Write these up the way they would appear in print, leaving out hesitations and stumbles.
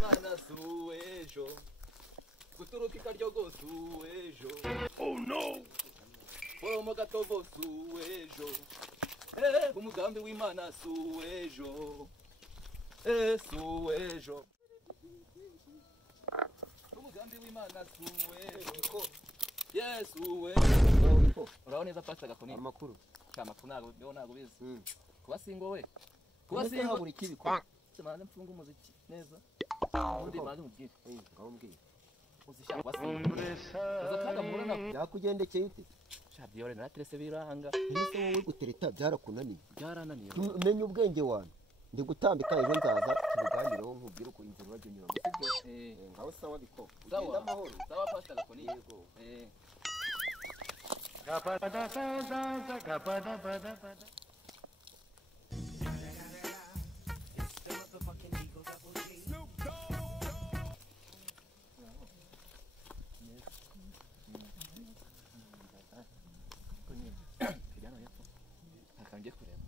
Mana suejo Kuturuka ikaryogo suejo Oh no Poromo gatovo suejo Umugambi w'Imana suejo suejo Umugambi w'Imana suejo Yes suejo Urabona neza Pastor Gakoni amakuru amakuru ntago bizi kuba singo we kuba singo habura ikibikora Semana mfunga umuziki neza undi maze mubwire ngaho mbwira uzishaka wasingo uzakanga murana byakugendekeye ute Shabyore naraterese biranga nise wowe gutereta byarakunaniye byarananiye menye ubwenge wanyu ndi gutambika ejo nzaza tubiganireho nkubwire uko inzira uraganyura sibyo ngaho sawa biko ugenda amahoro sawa Pastor Gakoni yego Akangiye kureba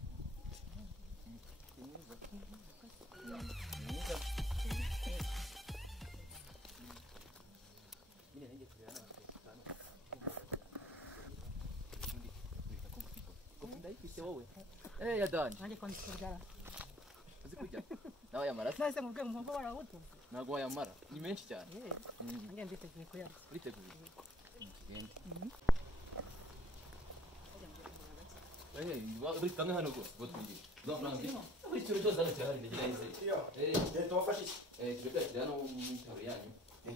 ya Dani Nanjye ko ndikubyara uzi kurya nawe yamara nase mubwe mumva barahutu ntago wayamara ni menshi cyane nanjye nditeguye kuyarya uriteguye buri kamwe hano rwose ngo twinjire buri kintu cyose hano cyahari ndagira yizeye tubafashe iki turekakira hano mu bitaro yanyu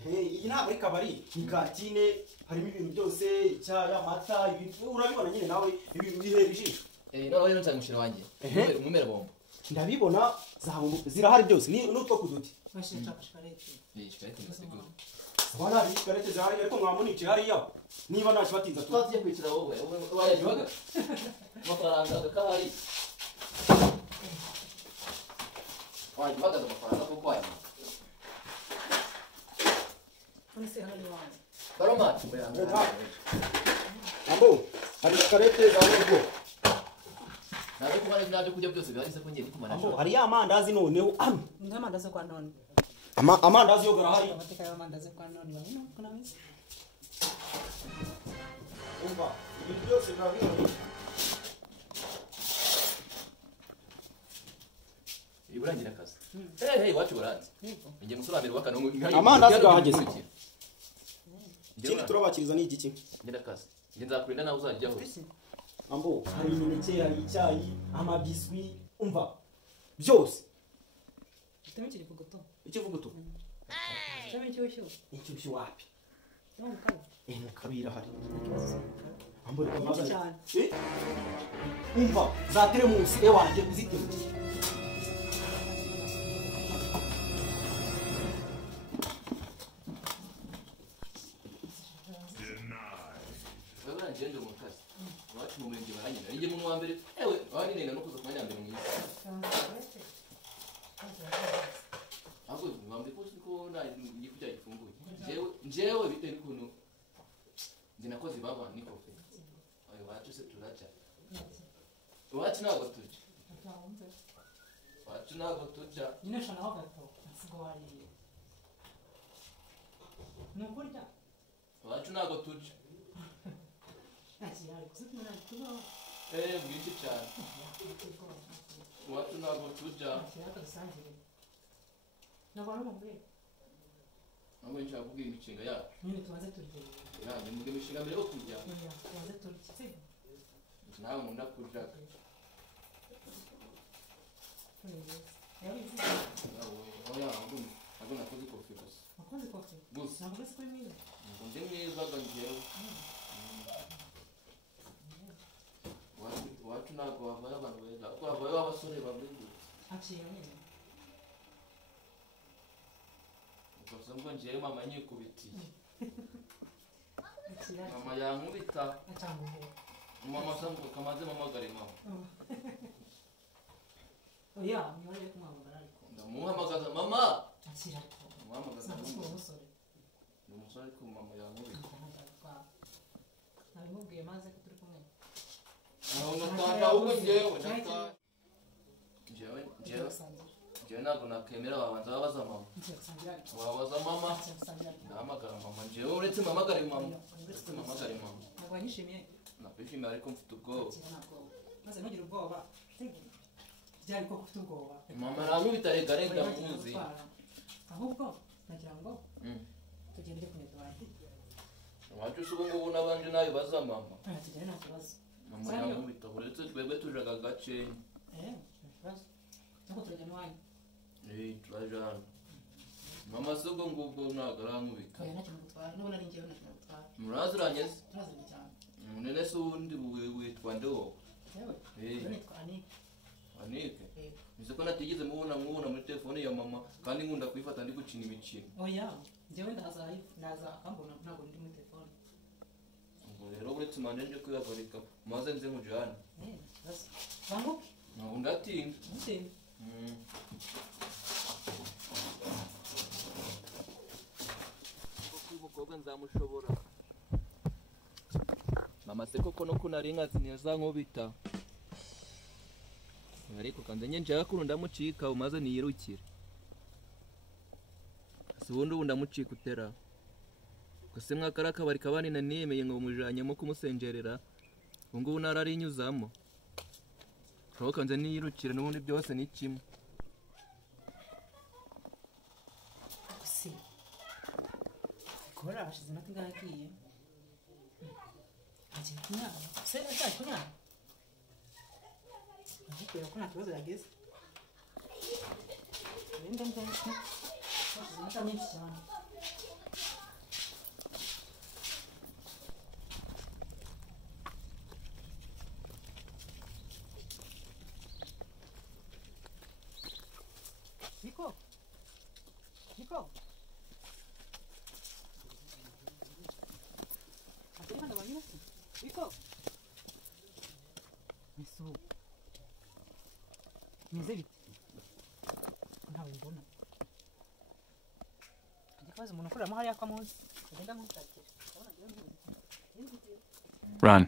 iyi ntabwo ari kabari ni kantine harimo ibintu byose icyayi amata urabibona nyine nawe ibintu bihera ijisho noneho rero nzamushira wanjye umumera bombo ndabibona zirahari byose n'utwo kuduti bashita shikarete shikarete ndasigura abana ari shikarete zihari ariko mwamunice hariya niba nta kibatinza tugiye kwicira wowe wayajwaga amafaranga gakahari wajwaga amafaranga kuko wayamara unse hano ni wanjye baroma ambo hari shikarete zahari nawe kuba nabyo kujya byose biharize ko ngiye kumana ambo hari amandazi noneho ano ndamandaze kwa none amandazi yo garahari amateka y'amandazi kwa none barimo kuna wese umva ibintu byose birabibona iburangira akazi wacu buranze ngiye musobanurira wakanongo amandazi gahageze ikindi turabakiriza ni igiki ngenda akazi nge nzakurinda nawe uzajyaho ambo hari imineke hari icyayi amabiswi umva byose Teme ikivuguto ikivuguto teme inshyushyu inshyushyu wapi no mukara mukabira hari ikibazo ambo reka cyane maze umva za teremusi wanjye uzitemuye ngende mu kazi wacu mu murenge baranyina nige mu wa mbere ewe wari nenda no kuza kumenya mbere mu isi ahubwo bambe ko na igikuta gifunguye njewe bite n'ukuntu nzi nakoze baba ni kofe ayo wacu se turaca wacu ntabwo tujya wacu ntabwo tujya nyine shana ho gato nsigo wari nukurya wacu ntabwo tujya bwinshi cyane wacu ntabwo tujya ntabwo nshaka kubwira imishinga yacu nyine tubanze turye ni muri imishinga mbere yo kujya tubanze turye nawe nkunda kurya ntabwo nakoze kofi gusa wakoze kofi gusa ntabwo uzi ko uri mwiza ngo ndi mwiza ngo njyewe iwacu ntabwo wavayo abantu beza kuko wavayo abasore babwirwa aciye nyine gusa ngo njyewe mama nyikubitiye mama yankubita mama asanzwe kamaze mamagare mama oya mwibarire kumwamagara ariko ndamuhamagaza mama akira ndamuhamagaza umusore ni umusore ariko mama yankubita nabimubwiye maze ko turi kumwe ahubwo njyewe njyewe ntabwo nakemera wabanza wabaza mama ngiye gusangira ariko wabaza mama ngiye gusangira ariko ndahamagara mama njyewe uretse mpamagare mama uretse mpamagare mama ntabwo wanyishimiye nakwishimiye ariko mfite ubwoba akira ntabwo maze ntugire ubwoba byari ko ufite ubwoba mama arankubita rega muzi ahubwo nagira ngo tugende kunyadubaye wacu se ubu ngubu n'abandi nayo baza mama tugende nta kibazo mama yankubita uretse twebwe tujaga gakenya nta kibazo ntabwo turajya iwanyu turajana mama se ubwo ngubwo ntabwo arankubita oya nta kintu gutwara n'ubu ari njyewe nta kintu gutwara muraziranye se turaziranye cyane none se ubundi witwa nde wowe yewe nitwa Anike Anike nzi ko natigeze mubona muri telefone ya mama kandi nkunda kuyifata ndi gukina imikino oya njyewe naza akambona ntabwo ndi muri telefone ubwo rero uretse manje nje kwihagarika maze nze nkujane nta kibazo banguke ntabwo ndatinda mutinda umukobwa nzamushobora mama se koko no kunari inkazi ntiyazankubita ariko kanze nye nshaka ko ndamucika umaze niyirukire si ubundi ubu ndamucika utera gusa mwakara akabari kabani na niyemeye ngo mujanyemo kumusengerera ubu ngubu nararinyuzamo aho kanze niyirukire n'ubundi byose ni kimwe gusa kora hashize amata ingana agiye agiye kunyara se atari kunyara kubera ko nta kibazo yagize wenda mbona hashize amata menshi cyane Niko Atari hano banyurase Niko Misu Meze bite ntawe mbona Ikibazo umuntu akoreramo hariya akamuzi agenda amutakira Run.